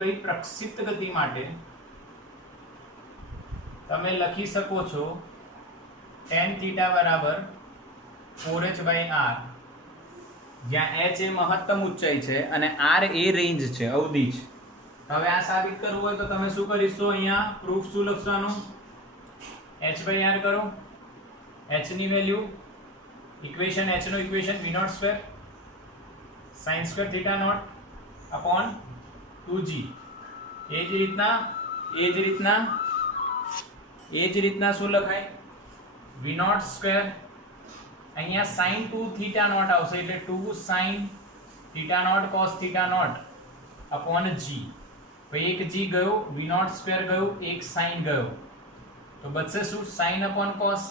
भाई प्रक्षिप्त गति माटे તમે લખી શકો છો tan θ બરાબર 4h/r, જ્યાં h એ મહત્તમ ઊંચાઈ છે અને r એ રેન્જ છે, અવધિ છે. હવે આ સાબિત કરવું હોય તો તમે શું કરીશો? અહીંયા પ્રૂફ શું લખવાનું? h/r કરો. h ની વેલ્યુ ઇક્વેશન h નો equation v0² sin² θ0 upon 2g. એ જ રીતના શું લખાય? v0² અહીંયા sin 2θ0 આવશે એટલે 2 sin θ0 cos θ0 upon g. ભાઈ એક g ગયો, v0² ગયો, એક sin ગયો, તો બચશે શું? sin upon cos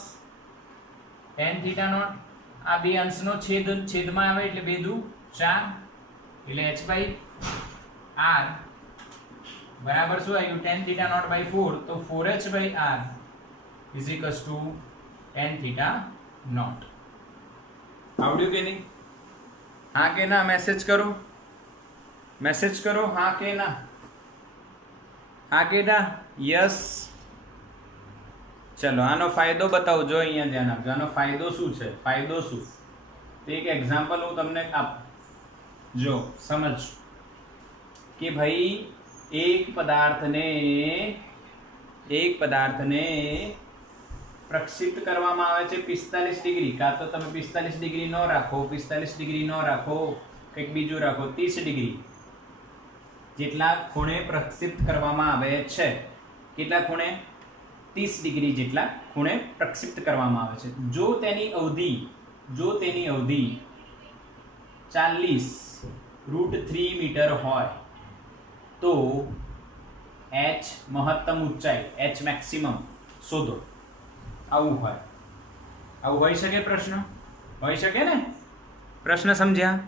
tan θ0. આ બે અંશનો છેદમાં આવે એટલે 2 દુ 4 એટલે h/r બરાબર શું આવ્યું? tan θ0/4. તો 4h/r is equals to tan θ0. આવડ્યું કે નહીં? હા કે ના? મેસેજ કરો, હા કે ના? હા કે ના? યસ. ચલો આનો ફાયદો બતાવજો. અહીંયા ધ્યાન આપજો. આનો ફાયદો શું છે? ફાયદો શું? તો એક એક્ઝામ્પલ હું તમને આપું, જો સમજ કે ભાઈ એક પદાર્થને પ્રક્ષિપ્ત કરવામાં આવે છે 45 ડિગ્રી. કાં તો તમે 45 ડિગ્રી ન રાખો, 45 ડિગ્રી ન રાખો, કંઈક બીજું રાખો, 30 ડિગ્રી જેટલા ખૂણે પ્રક્ષિપ્ત કરવામાં આવે છે. કેટલા ખૂણે? 30 ડિગ્રી જેટલા ખૂણે પ્રક્ષિપ્ત કરવામાં આવે છે. જો તેની અવધિ 40√3 મીટર હોય તો h મહત્તમ ઊંચાઈ, h મેક્સિમમ શોધો. આવું હોઈ શકે? પ્રશ્ન હોઈ શકે ને? પ્રશ્ન સમજ્યા?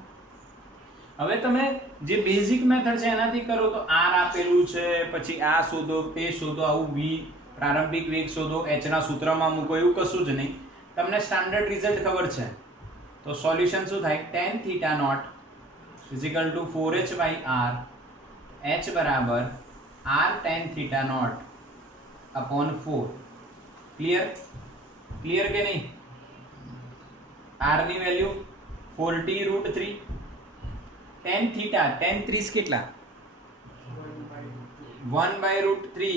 હવે તમે જે બેઝિક મેથડ છે એનાથી કરો તો r આપેલું છે, પછી આ શોધો, તે શોધો, આવું v પ્રારંભિક વેગ શોધો, h ના સૂત્રમાં મૂકો, એવું કશું જ નહીં. તમને સ્ટાન્ડર્ડ રિઝલ્ટ ખબર છે તો સોલ્યુશન શું થાય? tan θ0 is equal to 4h/r, h બરાબર r tan θ0 upon 4. ક્લિયર કે નહીં? r ની વેલ્યુ 40√3. tan θ, tan 30 કેટલા? 1/√3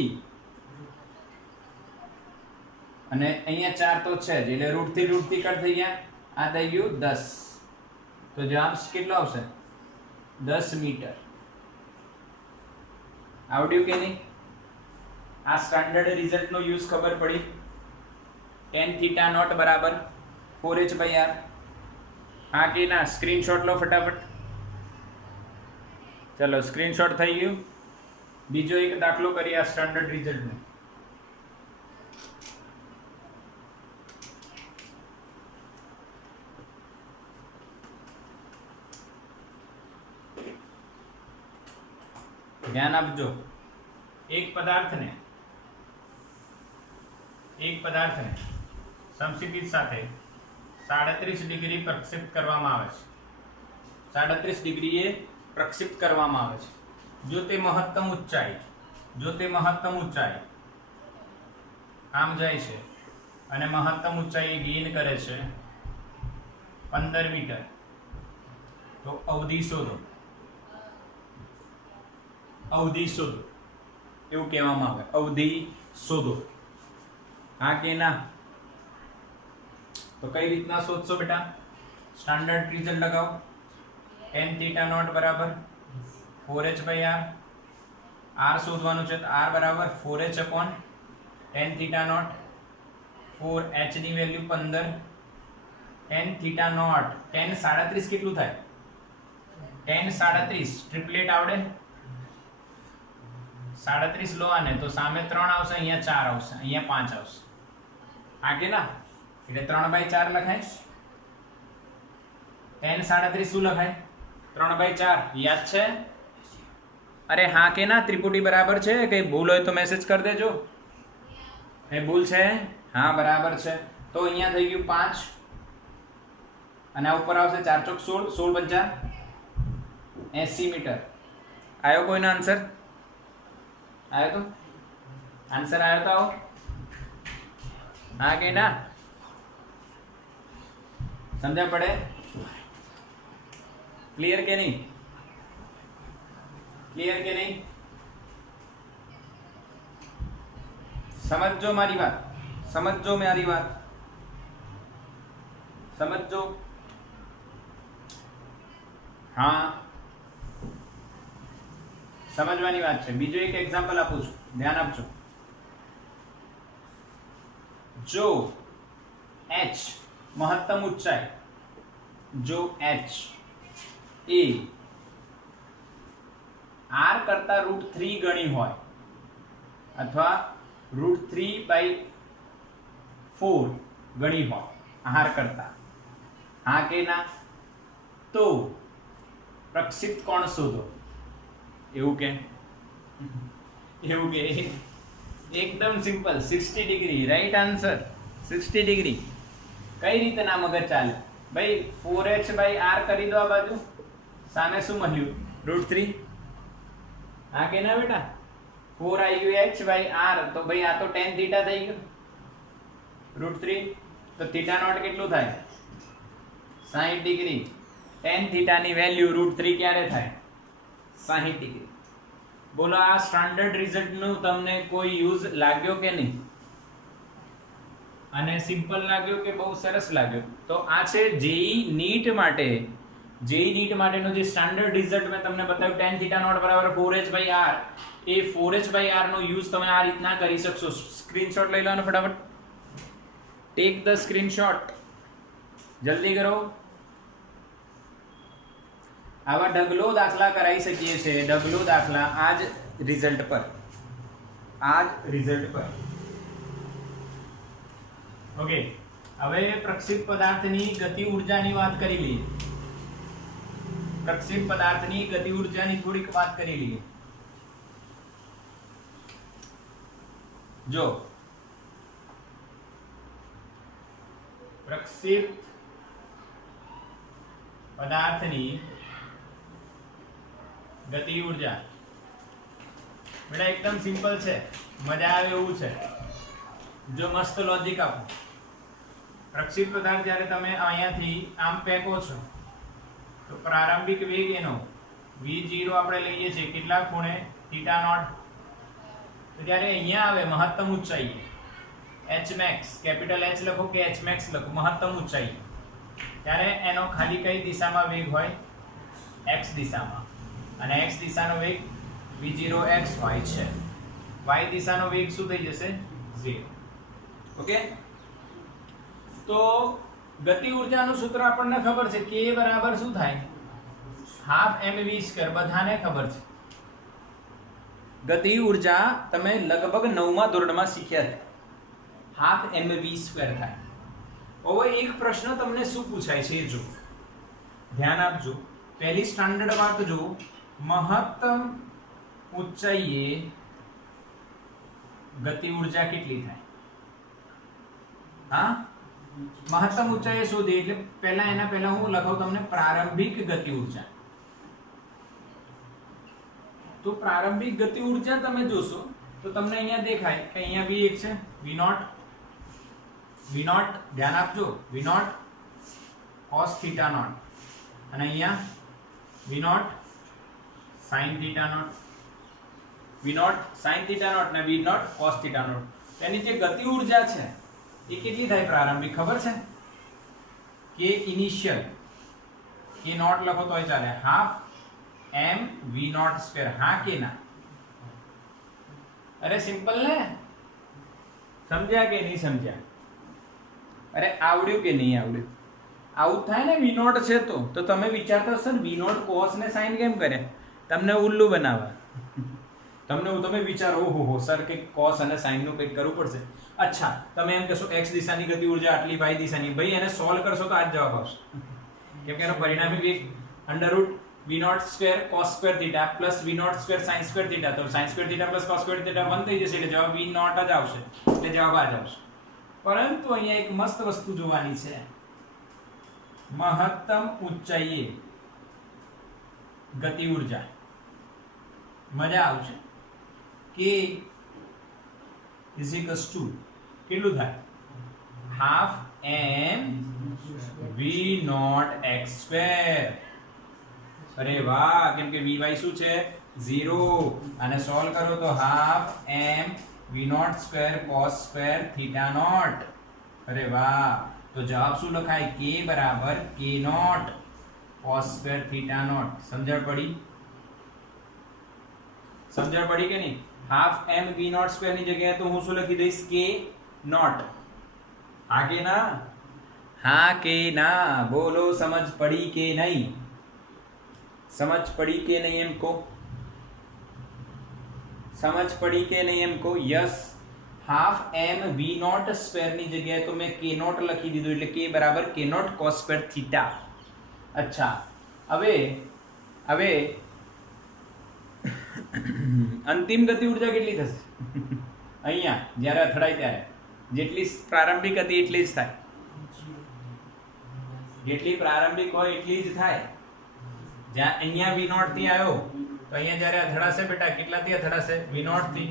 અને અહીંયા 4 તો છે જ એટલે √3 કટ થઈ ગયા. આ થઈ ગયું 10. તો જવાબ કેટલો આવશે? 10 મીટર. આવડ્યું કે નહીં? આ સ્ટાન્ડર્ડ રિઝલ્ટ નો યુઝ ખબર પડી? tan θ0 બરાબર 4h/r. હા કે ના? સ્ક્રીનશોટ લો ફટાફટ. ચલો સ્ક્રીનશોટ થઈ ગયું. બીજો એક દાખલો કરીએ આ સ્ટાન્ડર્ડ રિઝલ્ટ નો. ધ્યાન આપજો. એક પદાર્થને સમક્ષિતિજ સાથે 37 ડિગ્રી પ્રક્ષિપ્ત કરવામાં આવે છે. 37 ડિગ્રીએ પ્રક્ષિપ્ત કરવામાં આવે છે. જો તે મહત્તમ ઊંચાઈ આમ જાય છે અને મહત્તમ ઊંચાઈ ગેઇન કરે છે 15 મીટર, તો અવધિ શોધો એવું કહેવામાં આવે. અવધિ શોધો. હા કે ના? તો કઈ રીતના શોધશો બેટા? સ્ટાન્ડર્ડ રિઝલ્ટ લગાવો. tan θ0 બરાબર 4h/r. r શોધવાનું છે તો r બરાબર 4h upon tan θ0. 4h ની વેલ્યુ 15. tan θ0 tan 37 કેટલું થાય? tan 37 ટ્રિપલેટ આવડે? 37 લો આને તો સામે 3 આવશે, અહીંયા 4 આવશે, અહીંયા 5 આવશે. હા કે ના? એટલે 3/4 લખાય. tan 37 શું લખાય? 3/4. યાદ છે? અરે હા કે ના? ત્રિપુટી બરાબર છે? કઈ ભૂલ હોય તો મેસેજ કરી દેજો. કઈ ભૂલ છે? હા બરાબર છે. તો અહીંયા થઈ ગયું 5 અને આ ઉપર આવશે 4 ચોક 16, 16 × 5 80 મીટર. આવ્યો કોઈનો આન્સર? आयो तो आंसर आयो तो आओ हाँ के ना समझा पड़े क्लियर के नहीं क्लियर के नहीं समझो मारी बात समझो मारी बात समझो हाँ समझवानी बात है बीजो एक एग्जाम्पल आपू छू ध्यान आपजो जो h महत्तम ऊंचाई जो h ए r करता √3 गणी होय अथवा √3/4 गणी होय r करता हाँ के ना तो प्रक्षिप्त कोण शोधो એવું કે એકદમ simple 60 degree right answer 60 degree કઈ રીતે ના મગજ ચાલે ભાઈ 4h/r કરી દો આ બાજુ સામે શું મળ્યું √3 હા કે ના બેટા 4iuh/r તો ભાઈ આ તો tan θ થઈ ગયો √3 તો θ નોટ કેટલું થાય 60 ડિગ્રી tan θ ની વેલ્યુ √3 ક્યારે થાય 60 ડિગ્રી બોલો આ સ્ટાન્ડર્ડ રિઝલ્ટ નું તમને કોઈ યુઝ લાગ્યો કે નહીં અને સિમ્પલ લાગ્યો કે બહુ સરસ લાગ્યો તો આ છે જેઈ નીટ માટેનો જે સ્ટાન્ડર્ડ રિઝલ્ટ મેં તમને બતાવ્યું tan θ નોટ બરાબર 4h/r એ 4h/r નો યુઝ તમે આ રીતના કરી શકશો સ્ક્રીનશોટ લઈ લો અને ફટાફટ ટેક ધ સ્ક્રીનશોટ જલ્દી કરો આવા ડગલો દાખલા કરાવી શકીએ છે ડગલો દાખલા આ જ રિઝલ્ટ પર ઓકે હવે પ્રક્ષેપ પદાર્થની ગતિ ઊર્જાની વાત કરી લઈએ પ્રક્ષેપ પદાર્થની ગતિ ઊર્જાની થોડીક વાત કરી લઈએ જો પ્રક્ષેપ પદાર્થની गति ऊर्जा बेटा एकदम सिंपल है मजा आवे एवं है जो मस्त लॉजिक आपो प्रक्षेप पदार्थ जયારે તમે અહીંયાથી આમ ફેંકો છો તો પ્રારંભિક વેગ એનો v0 આપણે લઈએ છીએ કેટલા ખૂણે θ નોટ તો જ્યારે અહીંયા આવે મહત્તમ ઊંચાઈ h max કેપિટલ h લખો કે h max લખો મહત્તમ ઊંચાઈ ત્યારે એનો ખાલી કઈ દિશામાં વેગ હોય x દિશામાં અને x દિશાનો વેગ v0x y છે y દિશાનો વેગ શું થઈ જશે 0 ઓકે તો ગતિ ઊર્જાનું સૂત્ર આપણને ખબર છે k બરાબર શું થાય હાફ mv² બધાને ખબર છે ગતિ ઊર્જા તમે લગભગ 9મા ધોરણમાં શીખ્યા છે હાફ mv² થાય હવે એક પ્રશ્ન તમને શું પૂછાય છે જો ધ્યાન આપજો પહેલી સ્ટાન્ડર્ડ વાત જો महत्तम ऊंचाईए गति ऊर्जा કેટલી થાય हाँ महत्तम ऊंचाई शोधी એટલે પહેલા એના પહેલા હું લખાઉં તમને પ્રારંભિક ગતિ ऊर्जा તો પ્રારંભિક ગતિ ऊर्जा તમે જોશો તો તમને અહીંયા દેખાય કે અહીંયા બી એક છે v0 ધ્યાન આપજો v0 cos θ નોટ અને અહીંયા v0 sin θ not v0 sin θ not ને v0 cos θ નોટ એની જે ગતિ ઊર્જા છે એ કેટલી થાય પ્રારંભિક ખબર છે કે ઇનિશિયલ કે નોટ લખો તોય ચાલે હાફ m v0² હા કે ના અરે સિમ્પલ ને સમજ્યા કે નહીં સમજ્યા અરે આવડ્યું કે નહીં આવડ્યું આવું થાય ને v0 છે તો તમે વિચારતા હશો ને v0 cos ને sin કેમ કરે તમને ઉલ્લુ બનાવવા તમે વિચારો ઓહો સર કે cos અને sin નું કંઈક કરવું પડશે अच्छा તમે એમ કહેશો x દિશાની ગતિ ઊર્જા આટલી y દિશાની ભાઈ એને સોલ્વ કરશો તો આ જ જવાબ આવશે કેમ કે એનો પરિણામી વેગ √v0² cos² θ plus v0² sin² θ તો sin² θ પ્લસ cos² θ 1 થઈ જશે એટલે જવાબ v0 જ આવશે એટલે જવાબ આ જ આવશે પરંતુ અહીંયા એક મસ્ત વસ્તુ જોવાની છે મહત્તમ ઊંચાઈએ ગતિ ઊર્જા મજા આવશે કે ઇઝ ઇક્વલ્સ ટુ કેટલું થાય half m v naught x square. અરે વાહ, કેમ કે વી શું છે 0 અને સોલ્વ કરો તો half m v naught square cos square theta naught. અરે વાહ, તો જવાબ શું લખાય k બરાબર k naught cos square theta naught. સમજણ પડી? સમજણ પડી કે નહીં? Half m v naught square ની જગ્યાએ તો હું શું લખી દઈશ k નોટ. હા કે ના? હા કે ના? બોલો, સમજ પડી કે નહીં? समझ पड़ी के नहीं एम को? समझ पड़ी के नहीं एम को? Yes. Half m v naught square ની જગ્યાએ તો મેં k નોટ લખી દીધું એટલે k બરાબર k naught cos square theta. અચ્છા, હવે અંતિમ ગતિ ઊર્જા કેટલી થશે અહીંયા જ્યારે અથડાય ત્યારે? જેટલી પ્રારંભિક હતી એટલી જ થાય. જેટલી પ્રારંભિક હોય એટલી જ થાય. જ્યાં અહીંયા v નોટ થી આવ્યો તો અહીંયા જ્યારે અથડાશે બેટા કેટલાથી અથડાશે? v નોટ થી.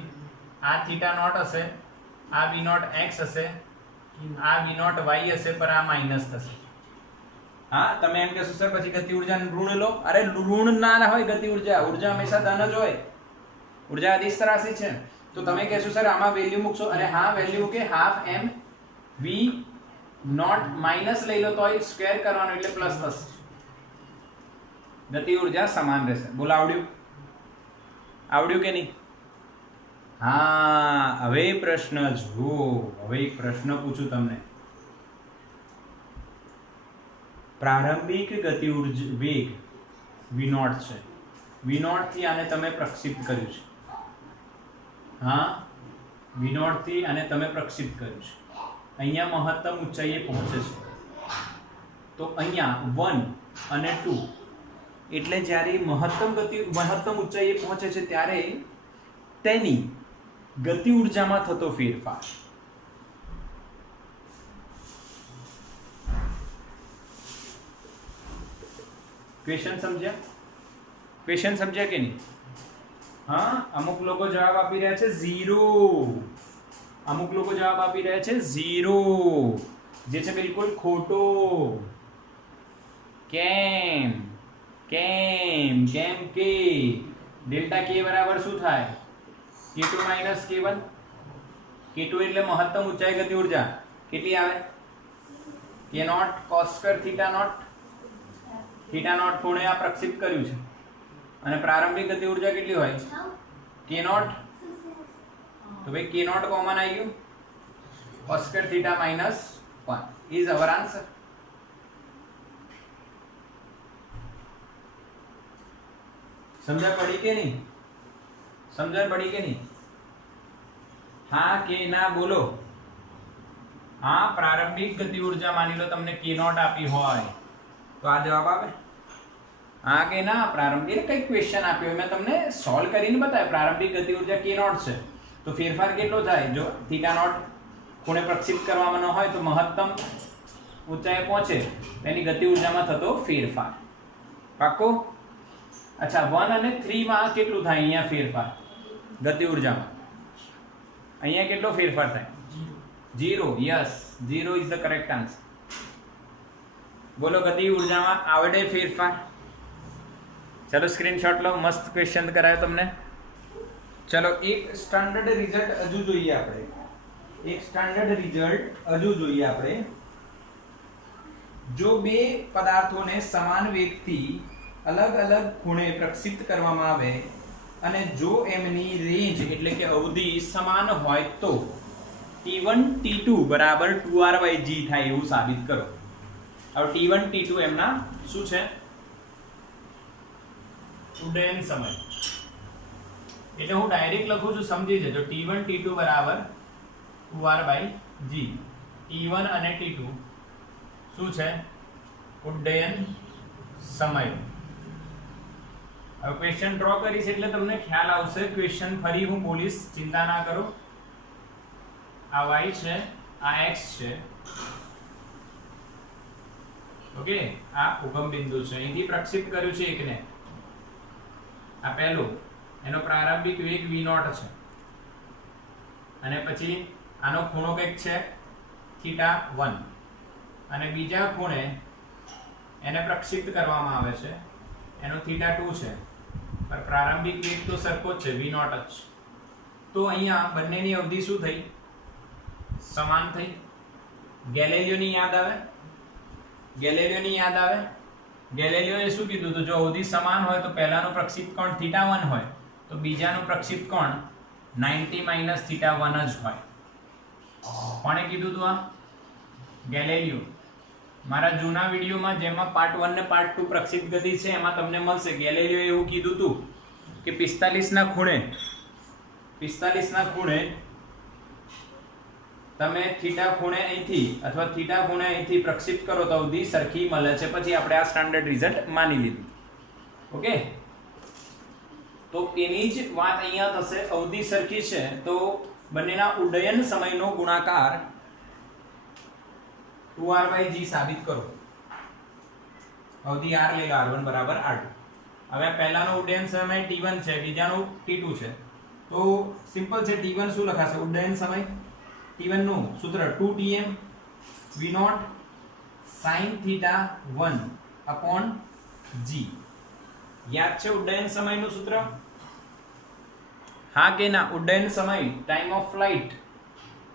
આ થીટા નોટ હશે, આ v નોટ x હશે, આ v નોટ y હશે, પર આ માઈનસ થશે. હા, તમે એમ કહેશો સર પછી ગતિ ઊર્જા ઋણ લો. અરે ઋણ ના હોય ગતિ ઊર્જા. ઊર્જા હંમેશા ધન જ હોય. ઊર્જા અદિશ રાશિ છે. તો તમે કહેશો સર આમાં વેલ્યુ મૂકશો. અને હા, વેલ્યુ કે half m v naught minus લઈ લો તો સ્ક્વેર કરવાનો એટલે પ્લસ થશે. ગતિ ઊર્જા સમાન રહેશે. બોલો, આવડ્યું? આવડ્યું કે નહીં? હા, હવે પ્રશ્ન જુઓ. હવે એક પ્રશ્ન પૂછું તમને. પ્રારંભિક ગતિ ઊર્જા વેગ v નોટ છે. v નોટ થી આને તમે પ્રક્ષિપ્ત કર્યું છે. હા, v નોટ થી આને તમે પ્રક્ષિપ્ત કર્યું છે. અહીંયા મહત્તમ ઊંચાઈએ પહોંચે છે. તો અહીંયા 1 અને 2 એટલે જ્યારે મહત્તમ ઊંચાઈએ પહોંચે છે ત્યારે તેની ગતિ ઊર્જામાં થતો ફેરફાર. ક્વેશ્ચન સમજ્યા? ક્વેશ્ચન સમજ્યા કે નહીં? હા, અમુક લોકો જવાબ આપી રહ્યા છે 0. અમુક લોકો જવાબ આપી રહ્યા છે 0, જે છે બિલકુલ ખોટો. કેમ? કેમ કે ડેલ્ટા k બરાબર શું થાય? k2 minus k1. k2 એટલે મહત્તમ ઊંચાઈ ગતિ ઊર્જા કેટલી આવે? k naught cos square theta naught. Theta naught ખૂણે આ પ્રક્ષિપ્ત કર્યું છે. અને પ્રારંભિક ગતિ ઊર્જા કેટલી હોય? k naught. તો ભાઈ k નોટ કોમન આવી ગયું. cos square theta minus 1 is our answer. સમજણ પડી કે નહીં? સમજણ પડી કે નહીં? હા કે ના બોલો? હા, પ્રારંભિક ગતિ ઊર્જા માની લો તમને k નોટ આપી હોય તો આ જવાબ આવે. હા કે ના? પ્રારંભિક કઈ ક્વેશ્ચન આપ્યો મેં તમને સોલ્વ કરીને બતાવ્યું. પ્રારંભિક ગતિ ઊર્જા k નોટ છે તો ફેરફાર કેટલો થાય? જો થીટા નોટ ખૂણે પ્રક્ષિપ્ત કરવામાં ન હોય તો મહત્તમ ઊંચાઈએ પહોંચે એની ગતિ ઊર્જામાં થતો ફેરફાર. પાક્કો? અચ્છા, 1 અને 3 માં કેટલું થાય અહીંયા ફેરફાર ગતિ ઊર્જામાં? અહીંયા કેટલો ફેરફાર થાય? 0. Yes, 0 is the correct answer. બોલો, ગતિ ઊર્જામાં આવડે ફેરફાર? ચલો સ્ક્રીનશોટ લો. મસ્ત ક્વેશ્ચન કરાયો તમને. ચલો એક સ્ટાન્ડર્ડ રિઝલ્ટ હજુ જોઈએ આપણે. એક સ્ટાન્ડર્ડ રિઝલ્ટ હજુ જોઈએ આપણે. જો બે પદાર્થોને સમાન વેગથી અલગ અલગ ખૂણે પ્રક્ષિપ્ત કરવામાં આવે અને જો એમની રેન્જ એટલે કે અવધિ સમાન હોય તો t1 t2 બરાબર 2r/g થાય એવું સાબિત કરો. હવે t1 t2 એમના શું છે? ઉડ્ડયન સમય. એટલે હું ડાયરેક્ટ લખું છું, સમજી જજો. t1 t2 બરાબર 2r/g. t1 અને t2 શું છે? ઉડ્ડયન સમય. હવે ક્વેશ્ચન ડ્રો કરીશ એટલે તમને ખ્યાલ આવશે. ક્વેશ્ચન ફરી હું બોલીશ, ચિંતા ના કરો. આ y છે, આ x છે. ઓકે, આ ઉગમ બિંદુ છે. અહીંથી પ્રક્ષિપ્ત કર્યું છે એકને. આ પહેલું, એનો પ્રારંભિક વેગ v0 છે. અને પછી આનો ખૂણો કંઈક છે θ1 અને બીજા ખૂણે એને પ્રક્ષિપ્ત કરવામાં આવે છે, એનો θ2 છે, પર પ્રારંભિક વેગ તો સરખો જ છે v0 જ. તો અહીંયા બંનેની અવધિ શું થઈ? સમાન થઈ. ગેલેલિયોની યાદ આવે? ગેલેલિયોની યાદ આવે? ગેલેલિયોએ શું કીધું હતું? જો અવધિ સમાન હોય તો પહેલાનો પ્રક્ષિપ્ત કોણ θ1 હોય તો બીજાનું પ્રક્ષિપ્ત કોણ 90 - θ1 જ હોય. કોણે કીધું હતું આ? ગેલેલિયો. મારા જૂના વિડીયોમાં જેમાં પાર્ટ 1 ને પાર્ટ 2 પ્રક્ષિપ્ત ગતિ છે એમાં તમને મળશે. ગેલેલિયોએ એવું કીધું હતું કે 45 ના ખૂણે તમે θ ખૂણે અહીંથી અથવા θ ખૂણે અહીંથી પ્રક્ષિપ્ત કરો તો અવધિ સરખી મળે છે. પછી આપણે આ સ્ટાન્ડર્ડ રિઝલ્ટ માની લીધું. ઓકે, તો એની જ વાત અહીંયા થશે. અવધિ સરખી છે તો બંનેના ઉડ્ડયન સમયનો ગુણાકાર 2r/g સાબિત કરો. અવધિ r લઈ લો, r1 = r2. હવે પહેલાનો ઉડ્ડયન સમય t1 છે, બીજાનો t2 છે. તો સિમ્પલ છે. t1 શું લખાશે? ઉડ્ડયન સમય t1 નું સૂત્ર 2tm v0 sin θ1 / g. યાદ છે ઉડ્ડયન સમયનું સૂત્ર? હા કે ના? ઉડ્ડયન સમય time of flight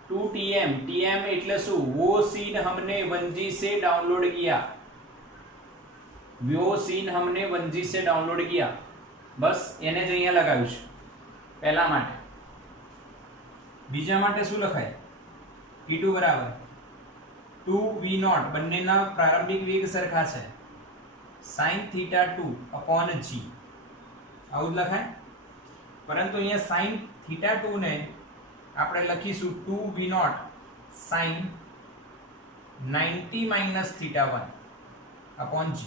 2tm. tm એટલે શું? वो सीन हमने 1G से डाउनलोड किया. वो सीन हमने 1G से डाउनलोड किया. બસ એને જ અહીંયા લગાવ્યું છે પહેલા માટે. બીજા માટે શું લખાય? t2 = 2v0. બંનેના પ્રારંભિક વેગ સરખા છે. sin θ2 / g. આવું જ લખાય. પરંતુ અહીંયા sin θ2 ને આપણે લખીશું 2v0 sin 90 - θ1 / g.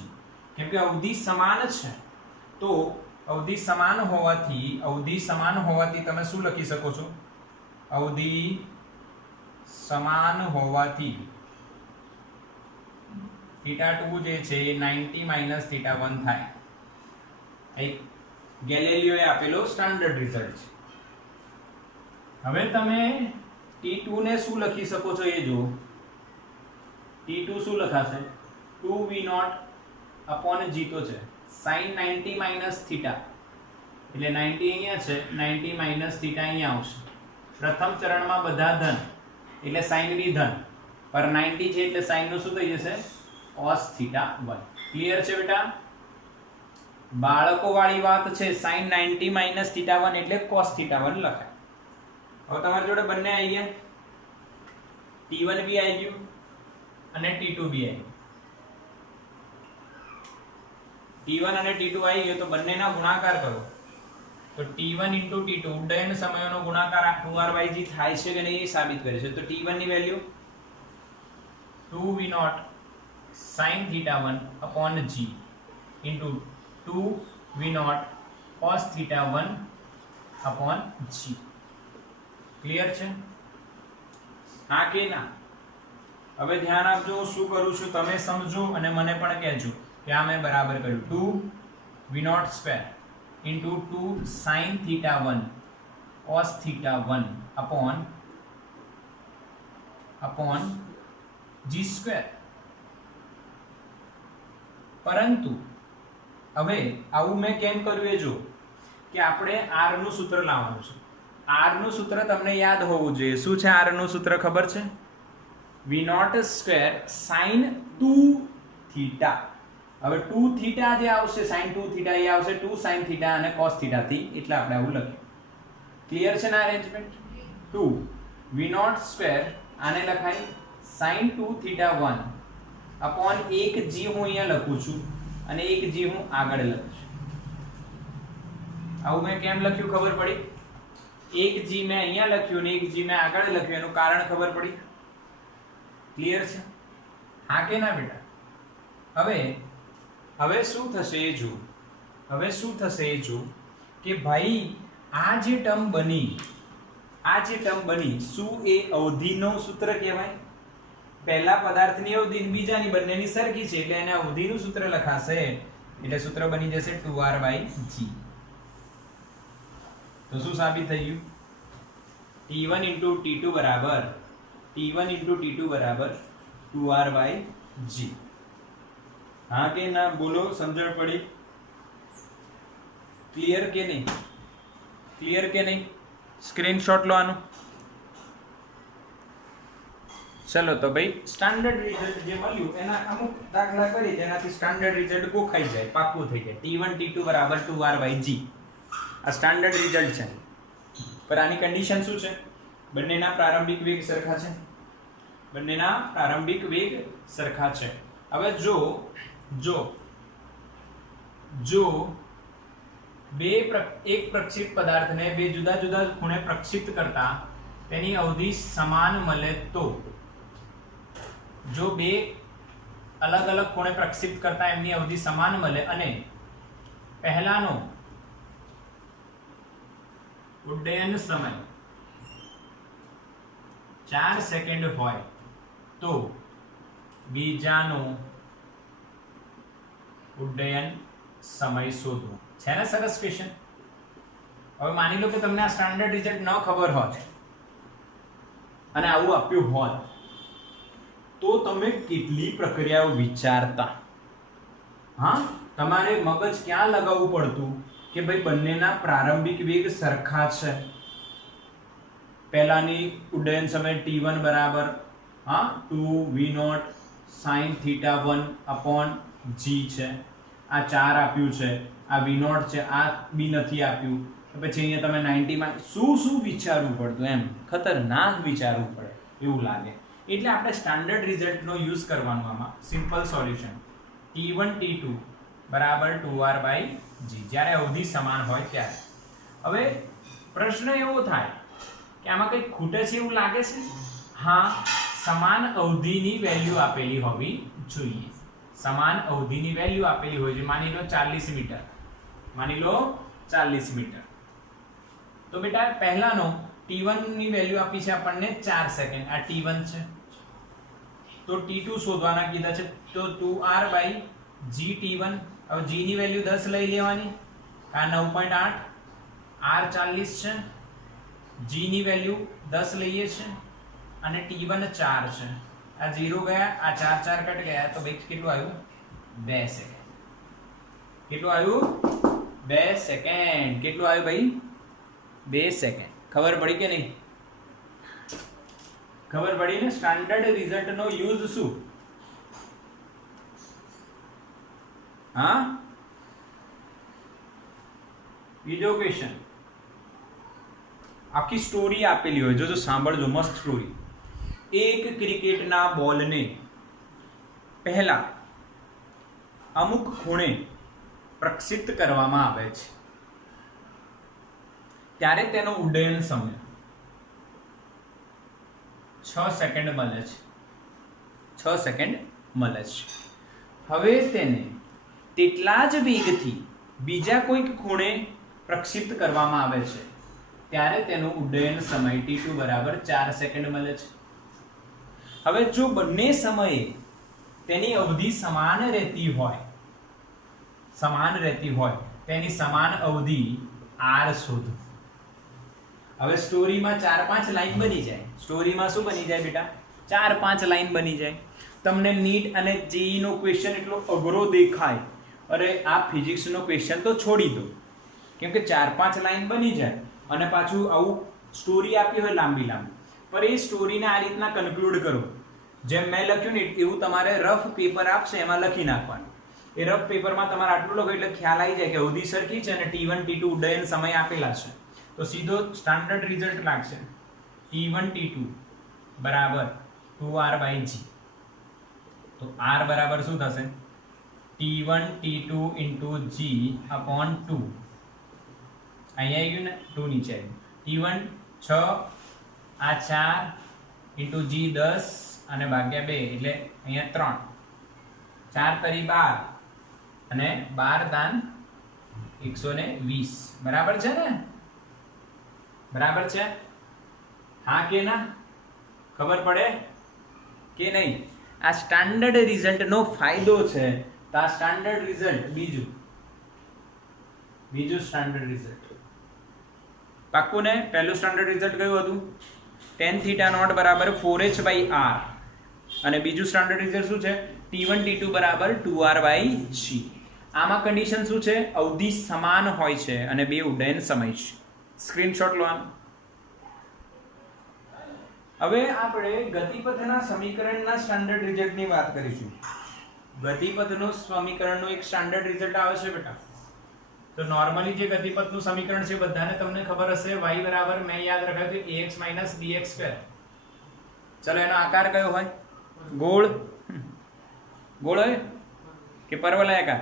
કેમ કે અવધિ સમાન છે તો અવધિ સમાન હોવાથી તમે શું લખી શકો છો? અવધિ સમાન હોવાથી θ2 જે છે એ 90 - θ1 થાય. એક ગેલેલિયોએ આપેલો સ્ટાન્ડર્ડ રિઝલ્ટ છે. હવે તમે t2 ને શું લખી શકો છો એ જુઓ. t2 શું લખાશે? 2v0 / g તો છે sin 90 - θ. એટલે 90 અહીંયા છે, 90 - θ અહીંયા આવશે. પ્રથમ ચરણમાં બધા ધન એટલે sin બી ધન, પર 90 છે એટલે sin નું શું થઈ જશે? cos θ1. ક્લિયર છે બેટા? બાળકો વાળી વાત છે. sin 90 - θ1 એટલે cos θ1 લખાય. હવે તમારી જોડે બંને આવી ગયા. t1 બી આવી ગયું અને t2 બી આવી ગયું. t1 અને t2 આવી ગયો તો બંનેના ગુણાકાર કરો તો t1 * t2 ઉડ્ડયન સમયોનો ગુણાકાર 2r/g થાય છે કે નહીં એ સાબિત કરે છે. તો t1 ની value 2v0 sin θ1 / g * 2v0 cos θ1 / g. Clear છે? હા કે ના? હવે ધ્યાન આપજો હું શું કરું છું તમે સમજો અને મને પણ કહેજો કે આ મેં બરાબર કર્યું. 2v0² * 2 sin θ1 cos θ1 / g². પરંતુ હવે આવું મેં કેમ કર્યું એ જો કે આપણે r નું સૂત્ર લાવવાનું છે. r નું સૂત્ર તમને યાદ હોવું જોઈએ. શું છે r નું સૂત્ર ખબર છે? v0² sin 2θ. હવે 2θ જે આવશે sin 2θ એ આવશે 2 sin θ અને cos θ થી, એટલે આપણે આવું લખ્યું. ક્લિયર છે ને અરેન્જમેન્ટ? 2v0² આને લખાય sin 2θ1 / 1g હું અહીંયા લખું છું અને 1g હું આગળ લખું છું. આવું મેં કેમ લખ્યું ખબર પડી? 1g મેં અહીંયા લખ્યું અને 1g મેં આગળ લખ્યું એનું કારણ ખબર પડી? ક્લિયર છે? હા કે ના બેટા? હવે શું થશે એ જો. કે ભાઈ આ જે ટર્મ બની શું એ અવધિનો સૂત્ર કહેવાય? પહેલા પદાર્થની અવધિ બીજાની બંનેની સરખી છે એટલે એને અવધિનું સૂત્ર લખાશે. એટલે સૂત્ર બની જશે 2r/g. તો શું સાબિત થઈ ગયું? T1 into T2 बराबर 2R/G। हाँ के ना बोलो, समझण पड़ी? क्लियर के नहीं? स्क्रीनशॉट लो आनो। चलो तो भाई स्टैंडर्ड रिजल्ट जे मळ्યું એના અમુક દાખલા કરી જેનાથી સ્ટાન્ડર્ડ રિઝલ્ટ ગોખાઈ જાય, પાક્કું થઈ જાય। T1 T2 બરાબર 2R/G આ સ્ટાન્ડર્ડ રિઝલ્ટ છે। પર આની કન્ડિશન શું છે? બંનેના પ્રારંભિક વેગ સરખા છે। હવે જો એક પ્રક્ષિપ્ત પદાર્થને બે જુદા જુદા ખૂણે પ્રક્ષિપ્ત કરતા તેની અવધિ સમાન મળે તો, જો બે અલગ અલગ ખૂણે પ્રક્ષિપ્ત કરતા એમની અવધિ સમાન મળે અને પહેલાનો ઉડ્ડયન સમય 4 સેકન્ડ હોય તો બીજાનો ઉડ્ડયન સમય શોધવો। છે ને સરસ ક્વેશ્ચન? હવે માની લો કે તમને આ સ્ટાન્ડર્ડ રિઝલ્ટ ન ખબર હોત અને આવું આપ્યું હોત તો તમે કેટલી પ્રક્રિયાઓ વિચારતા? હા, તમારે મગજ ક્યાં લગાવવું પડતું કે ભાઈ બંનેના પ્રારંભિક વેગ સરખા છે। પહેલાની ઉડ્ડયન સમય T1 બરાબર 2v0 sin θ1/g છે। આ 4 આપ્યું છે, આ v0 છે, આ બી નથી આપ્યું, તો પછી અહીંયા તમે 90 માં શું વિચારવું પડતું? એમ ખતરનાક વિચારવું પડે એવું લાગે। એટલે આપણે સ્ટાન્ડર્ડ રિઝલ્ટનો યુઝ કરવાનો આમાં। સિમ્પલ સોલ્યુશન T1 T2 બરાબર 2R/G જ્યારે અવધિ સમાન હોય ત્યારે। હવે પ્રશ્ન એવો થાય કે આમાં કંઈ ખૂટે છે એવું લાગે છે? હા, સમાન અવધિની વેલ્યુ આપેલી હોવી જોઈએ। સમાન અવધિની વેલ્યુ આપેલી હોય છે। માની લો 40 મીટર। તો બેટા પહેલાનો T1 ની વેલ્યુ આપી છે આપણને 4 સેકન્ડ, આ T1 છે। તો T2 શોધવાના કીધા છે, તો 2R/G T1। હવે G ની વેલ્યુ 10 લઈ લેવાની, આ 9.8, R 40 છે, G ની વેલ્યુ 10 લઈએ છે અને T1 4 છે। આ 0 ગયા, આ 4 કટ ગયા, તો ભાઈ કેટલું આવ્યું? 2 સેકન્ડ। કેટલું આવ્યું? 2 સેકન્ડ। કેટલું આવ્યું ભાઈ? 2 સેકન્ડ। ખબર પડી કે નહીં? ખબર પડી ને? સ્ટાન્ડર્ડ રિઝલ્ટ નો યુઝ શું? હા, બીજો ક્વેશ્ચન। આખી સ્ટોરી આપેલી હોય, જો સાંભળજો, મસ્ત સ્ટોરી। એક ક્રિકેટના બોલને પહેલા અમુક ખૂણે પ્રક્ષિપ્ત કરવામાં આવે છે ત્યારે તેનો ઉડ્ડયન સમય 6 સેકન્ડ મળે છે। 6 સેકન્ડ મળે છે। હવે તેને તેટલા જ વેગથી બીજા કોઈક ખૂણે પ્રક્ષિપ્ત કરવામાં આવે છે ત્યારે તેનો ઉડ્ડયન સમય T2 બરાબર 4 સેકન્ડ મળે છે। હવે જો બંને સમયે તેની અવધિ સમાન રહેતી હોય તેની સમાન અવધિ R શોધો। હવે સ્ટોરીમાં 4-5 લાઈન બની જાય। સ્ટોરીમાં શું બની જાય બેટા? 4-5 લાઈન બની જાય। તમને નીટ અને જેઈ નો ક્વેશ્ચન એટલો અઘરો દેખાય, અરે આ ફિઝિક્સ નો ક્વેશ્ચન તો છોડી દો, કેમ કે 4-5 લાઈન બની જાય અને પાછું આવું સ્ટોરી આપી હોય લાંબી, પર એ સ્ટોરીને આ રીતના કન્ક્લુડ કરો। જેમ મેં લખ્યું ને એવું તમારે રફ પેપર આપશે એમાં લખી નાખવાનું। એ રફ પેપરમાં તમારે આટલું લખો એટલે ખ્યાલ આવી જાય કે અવધિ સરખી છે અને T1 T2 ઉડ્ડયન સમય આપેલા છે, તો સીધો સ્ટાન્ડર્ડ રિઝલ્ટ લાગશે T1 T2 બરાબર 2R/G। તો R બરાબર શું થશે? T1 T2 into G/2। અહીંયા આવી ગયું ને, 2 નીચે આવ્યું। T1 6, આ 4 into G 10 અને ભાગ્યા 2 એટલે અહીંયા 3, 4 તરી 12 અને 12 દાન 120। બરાબર છે ને? બરાબર છે? હા કે ના? ખબર પડે કે નહીં? આ સ્ટાન્ડર્ડ રિઝલ્ટ નો ફાયદો છે। તો આ સ્ટાન્ડર્ડ રિઝલ્ટ બીજું સ્ટાન્ડર્ડ રિઝલ્ટ પાક્કું ને? પહેલું સ્ટાન્ડર્ડ રિઝલ્ટ કયું હતું? tan થીટા નોટ બરાબર 4h/r અને બીજું સ્ટાન્ડર્ડ રિઝલ્ટ શું છે? t1 t2 બરાબર 2r/g. આમાં કન્ડિશન શું છે? અવધિ સમાન હોય છે અને બે ઉડ્ડયન સમય છે. સ્ક્રીનશોટ લો આનો. હવે આપણે ગતિપથના સમીકરણના સ્ટાન્ડર્ડ રિઝલ્ટની વાત કરીશું. ગતિપથનું સમીકરણનું એક સ્ટાન્ડર્ડ રિઝલ્ટ આવે છે બેટા. તો નોર્મલી જે ગતિપથનું સમીકરણ છે બધાને તમને ખબર હશે, y બરાબર મેં યાદ રાખ્યું હતું ax - bx². ચલો એનો આકાર કયો હોય? ગોળ. ગોળ હોય કે પરવલયાકાર?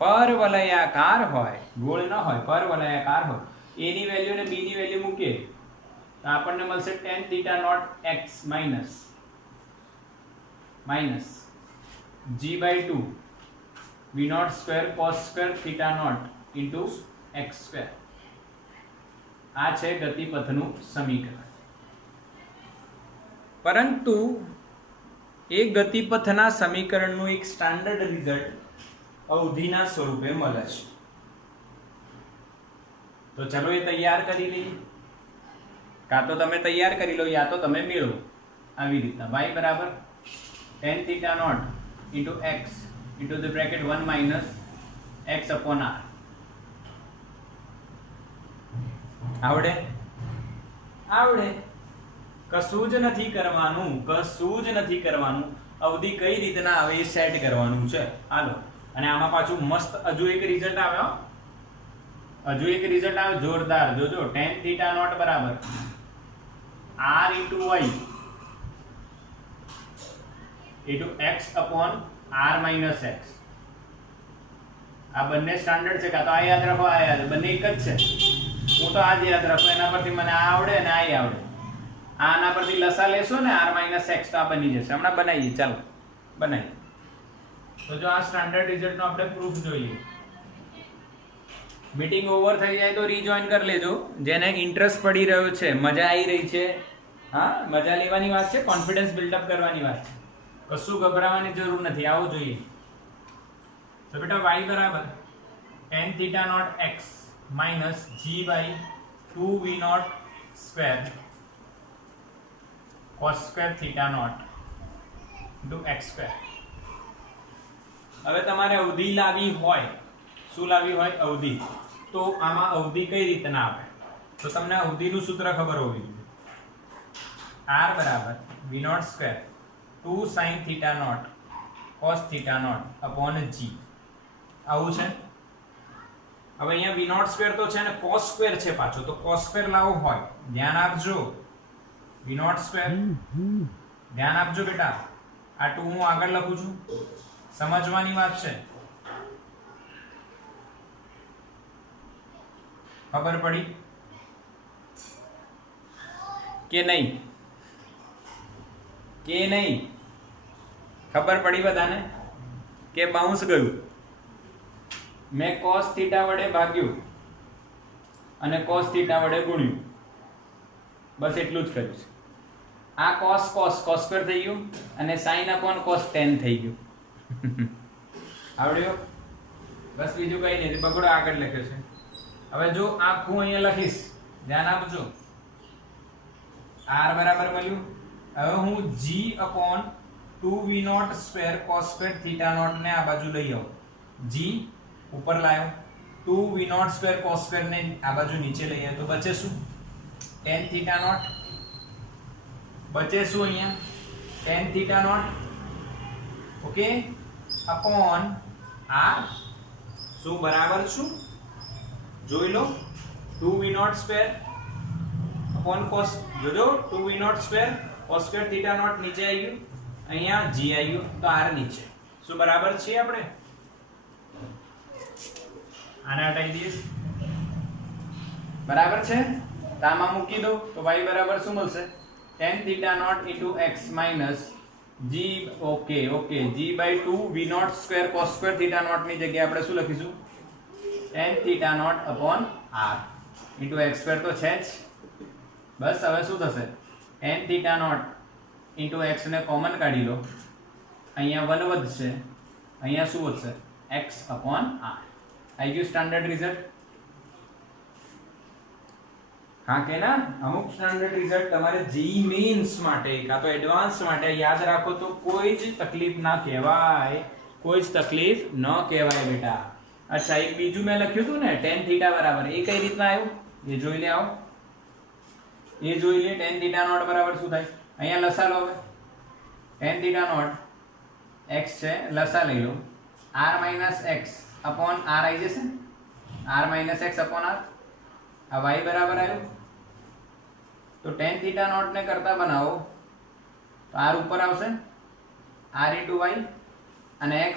પરવલયાકાર હોય. ગોળ ન હોય, પરવલયાકાર હોય. a ની વેલ્યુ અને b ની વેલ્યુ મૂકીએ તો આપણને મળશે tan theta naught x minus g/2 v0² cos² theta naught into x². આ છે ગતિપથનું સમીકરણ. પરંતુ એ ગતિપથના સમીકરણનું એક સ્ટાન્ડર્ડ રિઝલ્ટ અવધિના સ્વરૂપે મળે છે. તો ચલો એ તૈયાર કરી લઈએ. કાં તો તમે તૈયાર કરી લો યા તો તમે મેળવો. આવી રીતના y બરાબર tan theta naught into x into the bracket 1 minus x/r. આવડે? આવડે. કશું જ નથી કરવાનું, કશું જ નથી કરવાનું. અવધિ કઈ રીતના આવે એ સેટ કરવાનું છે. હાલો. અને આમાં પાછું મસ્ત હજુ એક રિઝલ્ટ આવ્યો. હજુ એક રિઝલ્ટ આવે જોરદાર. જોજો, tan થીટા નોટ બરાબર r into y into x/r minus x. આ બંને સ્ટાન્ડર્ડ છે. કાં તો આ યાદ રાખો, આ યાદ, બંને એક જ છે. હું તો આ જ યાદ રાખું, એના પરથી મને આ આવડે અને આ આવડે. આના પરથી લસા લેશો ને r minus x તો આ બની જશે. હમણાં બનાવીએ. ચાલો બનાવીએ. તો જો આ સ્ટાન્ડર્ડ રિઝલ્ટનો આપણે પ્રૂફ જોઈએ. મીટિંગ ઓવર થઈ જાય તો રીજોઈન કરી લેજો. જેને ઇન્ટરેસ્ટ પડી રહ્યો છે, મજા આવી રહી છે, હા, મજા લેવાની વાત છે, કોન્ફિડન્સ બિલ્ડઅપ કરવાની વાત છે. કશું ગભરાવાની જરૂર નથી. આવો જોઈએ. તો બેટા y બરાબર tan theta naught x minus g/2 v0² cos² theta naught into x². હવે તમારે અવધિ લાવી હોય, શું લાવી હોય? અવધિ. તો આમાં અવધિ કઈ રીતના આવે? તો તમને અવધિનું સૂત્ર ખબર હોવી જોઈએ. r બરાબર v0² 2 sin theta naught cos theta naught upon g. આવું છે. હવે અહીંયા v0² તો છે ને cos² છે પાછો. તો cos² લાવવો હોય, ધ્યાન આપજો. v0², ધ્યાન આપજો બેટા. આ 2 હું આગળ લખું છું, સમજવાની વાત છે. ખબર પડી કે નહીં? કે નહીં? ખબર પડી બધાને કે બાઉન્સ ગયું? મેં cos થીટા વડે ભાગ્યું અને cos થીટા વડે ગુણ્યું. બસ એટલું જ કર્યું છે. આ cos cos² થઈ ગયું અને sin upon cos tan થઈ ગયું. આવડ્યો? બસ બીજું કઈ નહીં. બગડો આગળ લખ્યો છે. હવે જો આખું અહીંયા લખીશ, ધ્યાન આપજો. r બરાબર મળ્યું. હવે હું g/2 v0² cos² theta not ને આ બાજુ લઈ આવું. g ઉપર લાવ્યો, 2 v0² cos² ને આ બાજુ નીચે લઈ આવ્યો. તો બચે શું? tan થીટા નોટ બચે શું? અહીંયા tan theta naught, okay, upon r. શું બરાબર શું? જોઈ લો. 2 v0² અપોન cos. જોજો, 2 v0² cos² થીટા નોટ નીચે આવી ગયું, અહીંયા g આવી ગયું, તો r નીચે. શું બરાબર છે? આપણે આને હટાવી દઈએ. બરાબર છે? તો આમાં મૂકી દો તો y બરાબર શું મળશે? tan theta naught into x minus g, okay okay, g/2 v0² cos² theta naught ની જગ્યાએ આપણે શું લખીશું? tan theta naught upon r into x² તો છે જ. બસ હવે શું થશે? tan theta naught into x ને કોમન કાઢી લો, અહીંયા 1 વધશે, અહીંયા શું વધશે? x upon r. આવી ગયું સ્ટાન્ડર્ડ રિઝલ્ટ. हाँ के ना अमुक स्टैंडर्ड रिजल्ट તમારે જેઈ મેન્સ માટે કા તો એડવાન્સ માટે યાદ રાખો તો કોઈ જ તકલીફ ના કહેવાય, કોઈ જ તકલીફ ન કહેવાય બેટા. અચ્છા એક બીજું મેં લખ્યું હતું ને tan θ બરાબર એ કઈ રીતના આવ્યું એ જોઈ લે. આવો એ જોઈ લે tan θ નોટ બરાબર શું થાય. અહીંયા લસા લો. હવે tan θ નોટ x છે, લસા લઈ લો. r - x upon r આવી જશે. r - x upon r આ y બરાબર આવ્યું. તો tan θ નોટ ને કરતા બનાવો તો r ઉપર આવશે, r * y અને x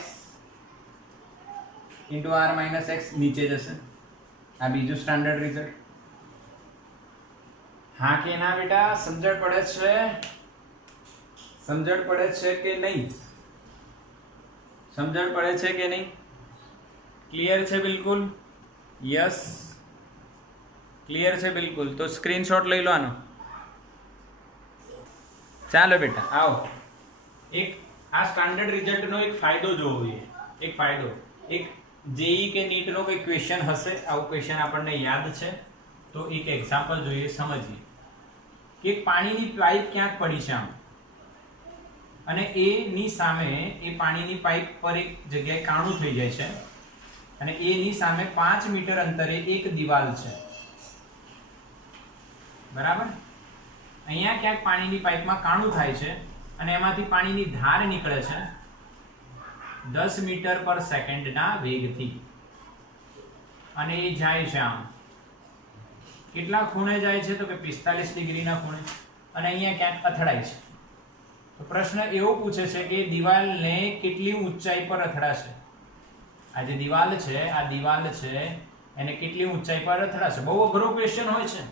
* r - x નીચે જશે. આ બીજું સ્ટાન્ડર્ડ રિઝલ્ટ. હા કે ના બેટા? સમજણ પડે છે? સમજણ પડે છે કે નહીં? સમજણ પડે છે કે નહીં? ક્લિયર છે બિલકુલ? યસ ક્લિયર છે બિલકુલ. તો સ્ક્રીનશોટ લઈ લો આનો. ચાલો બેટા આવો. એક આ સ્ટાન્ડર્ડ રિઝલ્ટનો એક ફાયદો જોવો જોઈએ. એક ફાયદો, એક જેઈ કે નીટ નો કોઈ ક્વેશ્ચન હશે, આવું ક્વેશ્ચન આપણને યાદ છે તો એક એક્ઝામ્પલ જોઈએ, સમજીએ કે પાણીની પાઇપ ક્યાંક પડી છે આમ, અને એની સામે એ પાણીની પાઇપ પર એક જગ્યાએ કાણું થઈ જાય છે, અને એની સામે 5 મીટર અંતરે એક દિવાલ છે. બરાબર? અહીંયા ક્યાંક પાણીની પાઇપમાં કાણું થાય છે અને એમાંથી પાણીની ધાર નીકળે છે 10 મીટર પર સેકન્ડના વેગથી, અને એ જાય છે આમ. કેટલા ખૂણે જાય છે? તો કે 45 ડિગ્રીના ખૂણે, અને અહીંયા ક્યાંક અથડાય છે. તો પ્રશ્ન એવો પૂછે છે કે દિવાલને કેટલી ઊંચાઈ પર અથડાશે. આ જે દિવાલ છે, આ દિવાલ છે એને કેટલી ઊંચાઈ પર અથડાશે. બહુ અઘરો ક્વેશ્ચન હોય છે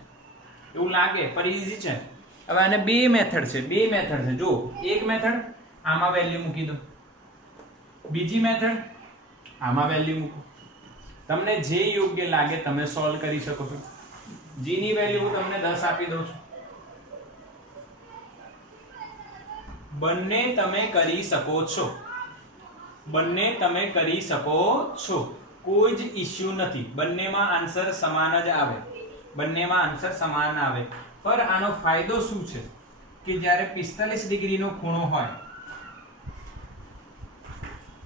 એવું લાગે, પણ ઈઝી છે. હવે આને બે મેથડ છે, બે મેથડ છે. જો એક મેથડ આમાં વેલ્યુ મૂકી દો, બીજી મેથડ આમાં વેલ્યુ મૂકો. તમને જે યોગ્ય લાગે તમે સોલ્વ કરી શકો છો. g ની વેલ્યુ હું તમને 10 આપી દઉં છું. બંને તમે કરી શકો છો, બંને તમે કરી શકો છો, કોઈ જ ઇશ્યુ નથી. બંનેમાં આન્સર સમાન જ આવે, બંનેમાં આન્સર સમાન આવે. પર આનો ફાયદો શું છે કે જ્યારે 45 ડિગ્રીનો ખૂણો હોય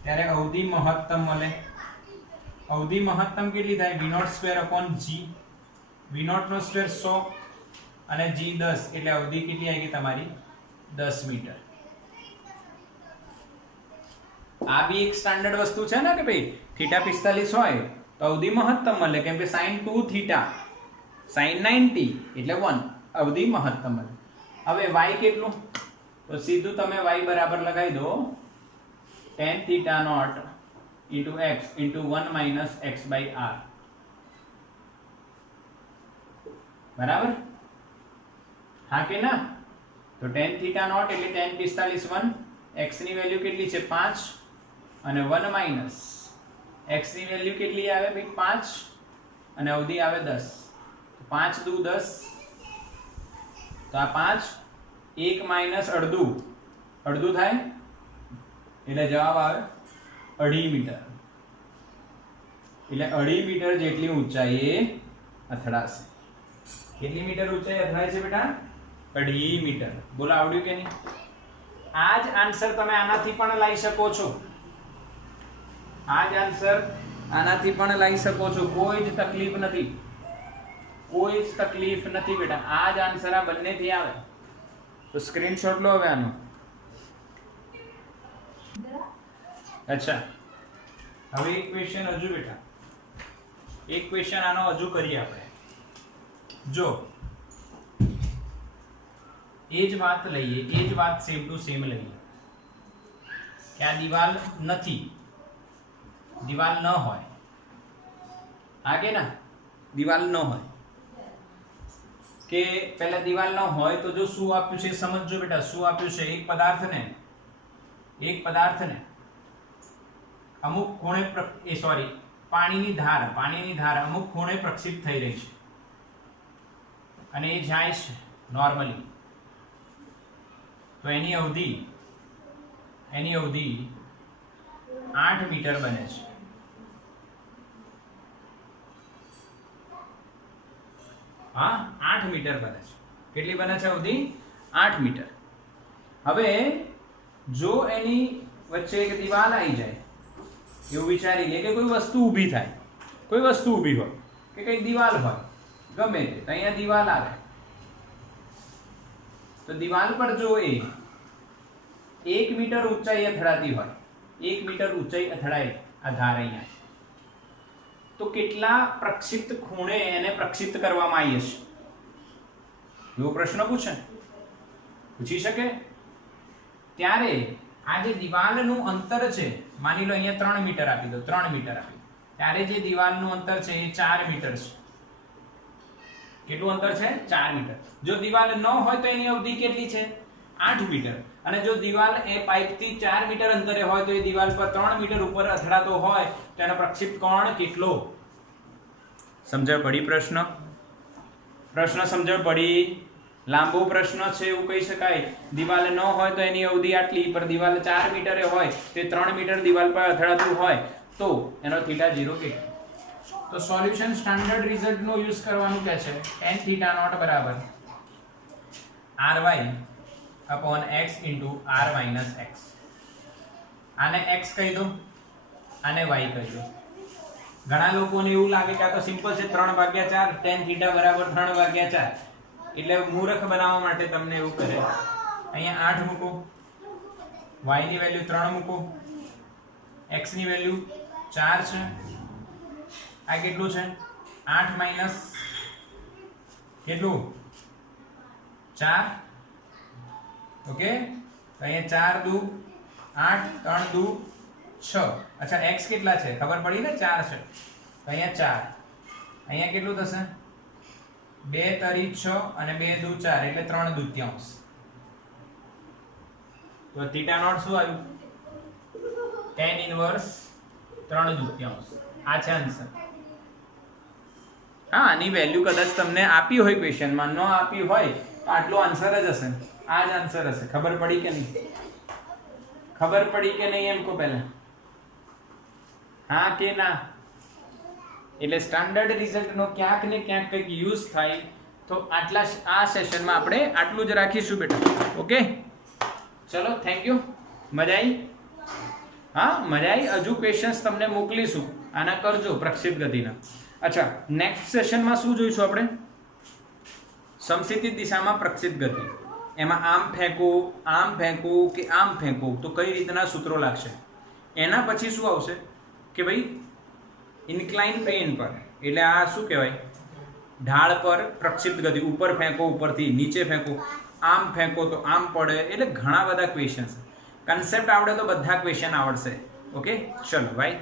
ત્યારે અવધિ મહત્તમ મળે. અવધિ મહત્તમ કેટલી થાય? v0² g. v0 નો સ્ક્વેર 100 અને g 10, એટલે અવધિ કેટલી આવી ગઈ તમારી? 10 મીટર. આ બી એક સ્ટાન્ડર્ડ વસ્તુ છે ને કે ભાઈ θ 45 હોય તો અવધિ મહત્તમ મળે, કેમ કે sin 2θ sin 90 એટલે 1 અવધિ મહત્તમ મળે. હવે y કેટલું? તો સીધું તમે y બરાબર લગાવી દો tan θ નોટ x 1 - x/r. બરાબર? હા કે ના? તો tan θ નોટ એટલે tan 45 1, x ની વેલ્યુ કેટલી છે? 5, અને 1 - x ની વેલ્યુ કેટલી આવે ભાઈ? 5, અને અવધિ આવે 10. 5 દુ 10, તો આ 5 1 - અડધું, અડધું થાય એટલે જવાબ આવે 2.5 મીટર. એટલે 2.5 મીટર જેટલી ઊંચાઈએ અથડાશે. કેટલી મીટર ઊંચાઈ અથડાય છે બેટા? 2.5 મીટર. બોલો આવડ્યું કે નહીં? આ જ આન્સર તમે આનાથી પણ લાવી શકો છો. આ જ આન્સર આનાથી પણ લાવી શકો છો. કોઈ જ તકલીફ નથી, કોઈ જ તકલીફ નથી બેટા. આ જ આન્સર આ બંનેથી આવે. તો સ્ક્રીનશોટ લો હવે આનો. અચ્છા હવે એક ક્વેશ્ચન હજુ બેટા, એક ક્વેશ્ચન આનો હજુ કરીએ આપણે. જો એ જ વાત લઈએ, એ જ વાત સેમ ટુ સેમ લઈએ કે આ દિવાલ નથી, દિવાલ ન હોય. હા કે ના? દિવાલ ન હોય કે પહેલા દિવાલ ન હોય તો જો શું આપ્યું છે સમજજો બેટા. શું આપ્યું છે? એક પદાર્થને અમુક ખૂણે પાણીની ધાર અમુક ખૂણે પ્રક્ષેપ થઈ રહી છે, અને એ જાય છે નોર્મલી. તો એની અવધિ 8 મીટર બને છે. હા 8 મીટર બને છે. કેટલી બને છે અવધિ? 8 મીટર. હવે જો એની વચ્ચે એક દિવાલ આવી જાય, એવું વિચારી લે કે કોઈ વસ્તુ ઊભી થાય, કોઈ વસ્તુ ઊભી હોય કે કઈ દિવાલ હોય, ગમે તે, તો અહીંયા દિવાલ આવે, તો દિવાલ પર જો એ 1 મીટર ઊંચાઈ અથડાતી હોય, 1 મીટર ઊંચાઈ અથડાય આ ધાર અહીંયા, તો કેટલા પ્રક્ષિપ્ત ખૂણે એને પ્રક્ષિપ્ત કરવામાં આવી હશે? એવો પ્રશ્ન પૂછી શકે. ત્યારે આ જે દિવાલનું અંતર છે, માની લો અહીંયા 3 મીટર આપી દો, 3 મીટર આપી, ત્યારે જે દિવાલનું અંતર છે એ 4 મીટર છે. કેટલું અંતર છે? 4 મીટર. જો દિવાલ ન હોય તો એની અવધિ કેટલી છે? 8 મીટર. અને જો દિવાલ એ પાઇપથી 4 મીટર અંતરે હોય તો એ દિવાલ પર 3 મીટર ઉપર અથડાતો હોય તો એનો પ્રક્ષિપ્ત કોણ કેટલો? સમજણ પડી? પ્રશ્ન સમજણ પડી? લાંબો પ્રશ્ન છે એવું કહી શકાય. દિવાલ ન હોય તો એની અવધિ આટલી, પર દિવાલ 4 મીટરે હોય તે 3 મીટર દિવાલ પર અથડાતું હોય તો એનો થીટા 0 કેટલો? તો સોલ્યુશન સ્ટાન્ડર્ડ રિઝલ્ટ નો યુઝ કરવાનું કહે છે. tan થીટા નોટ બરાબર ry upon x into r minus x. આને x કહી દો, આને y કહી દો. ઘણા લોકોને એવું લાગે કે આ તો સિમ્પલ છે, 3/4 tan થીટા બરાબર 3/4, એટલે મૂર્ખ બનાવવા માટે તમને એવું કરે. અહીંયા 8 મૂકો, y ની વેલ્યુ 3 મૂકો, x ની વેલ્યુ 4 છે. આ કેટલું છે? 8 માઈનસ કેટલું? 4. ઓકે, તો અહીંયા 4 દુ 8, 3 દુ 6. અચ્છા, x કેટલા છે ખબર પડી ને? 4 છે. તો અહીંયા 4, અહીંયા કેટલું થશે? 2 તરી 6 અને 2 દુ 4 એટલે 3/2. તો થીટા નોટ શું આવ્યું? tan inverse 3/2. આ છે આન્સર. હા, આની વેલ્યુ કદાચ તમને આપી હોય ક્વેશ્ચનમાં, ન આપી હોય તો આટલો આન્સર જ હશે. આ જ આન્સર હશે. ખબર પડી કે નહીં? ખબર પડી કે નહીં એમ કહો પહેલા. હા કે ના? એટલે સ્ટાન્ડર્ડ રિઝલ્ટનો ક્યાંક ને ક્યાંક કંઈક યુઝ થાય તો આટલા આ સેશનમાં આપણે આટલું જ રાખીશું બેટા. ઓકે, ચલો, થેન્ક યુ. મજા આવી? હા, મજા આવી. હજુ ક્વેશ્ચન્સ તમને મોકલીશું, આના કરજો પ્રક્ષિપ્ત ગતિના. અચ્છા, નેક્સ્ટ સેશનમાં શું જોઈશું આપણે? સમસ્થિતિ દિશામાં પ્રક્ષિપ્ત ગતિ. એમાં આમ ફેંકવું કે આમ ફેંકવું તો કઈ રીતના સૂત્રો લાગશે. એના પછી શું આવશે કે ભાઈ ઇન્ક્લાઇન પ્લેન પર, એટલે આ શું કહેવાય, ઢાળ પર પ્રક્ષિપ્ત ગતિ. ઉપર ફેંકો, ઉપરથી નીચે ફેંકો, આમ ફેંકો તો આમ પડે. એટલે ઘણા બધા ક્વેશ્ચન. કન્સેપ્ટ આવડે તો બધા ક્વેશ્ચન આવડશે. ઓકે, ચલો બાય.